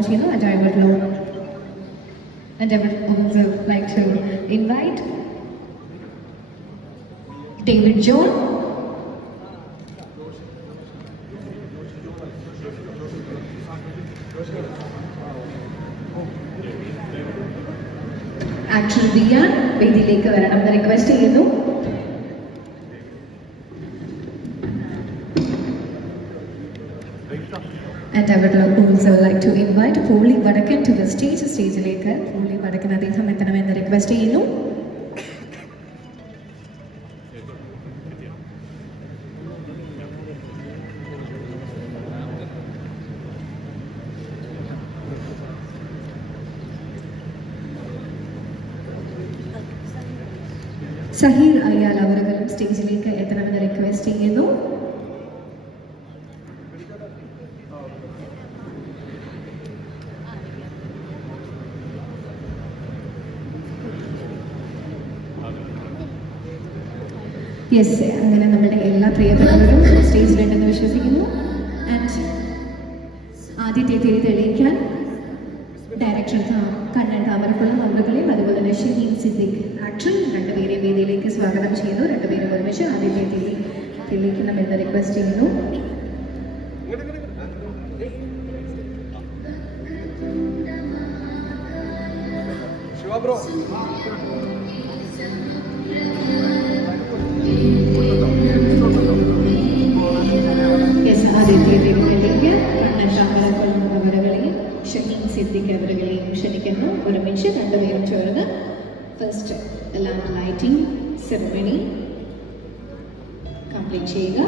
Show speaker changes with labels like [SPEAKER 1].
[SPEAKER 1] സ്വാഗതം ചെയ്യുന്നു and I would love and I would also like to invite David John action ദിയാൻ വേദിയിലേക്ക് വരണം എന്ന് റിക്വസ്റ്റ് ചെയ്യുന്നു. And I would also like to invite Pooli Vadakkan to the stage സ്റ്റേജിലേക്ക് poly Vadakkan അദ്ദേഹം എത്തണമെന്ന് റിക്വസ്റ്റ് ചെയ്യുന്നു. സഹീർ അയ്യാൽ അവരുകളും സ്റ്റേജിലേക്ക് എത്തണമെന്ന് റിക്വസ്റ്റ് ചെയ്യുന്നു യെസ് അങ്ങനെ നമ്മുടെ എല്ലാ പ്രിയപ്പെട്ടവരും സ്റ്റേജിലുണ്ടെന്ന് വിശ്വസിക്കുന്നു. ആൻഡ് ആദ്യത്തെ തിരി തെളിയിക്കാൻ ഡയറക്ഷൻ കണ്ണൻ താമരക്കുളം അവരുകളെയും അതുപോലെ തന്നെ ഷഹീൻ സിദ്ദിഖ് ആക്ഷൻ രണ്ടുപേരെയും വേദിയിലേക്ക് സ്വാഗതം ചെയ്യുന്നു. രണ്ടുപേരും ഒരുമിച്ച് ആദ്യത്തെ തിരി തെളിയിക്കണമെന്ന് റിക്വസ്റ്റ് ചെയ്യുന്നു. ഷഹീൻ സിദ്ദിഖ് അവരുകളെയും ക്ഷണിക്കുന്നു. ഒരുമിച്ച് രണ്ടുപേരും ചേർന്ന് first lamp lighting ceremony complete ചെയ്യുക.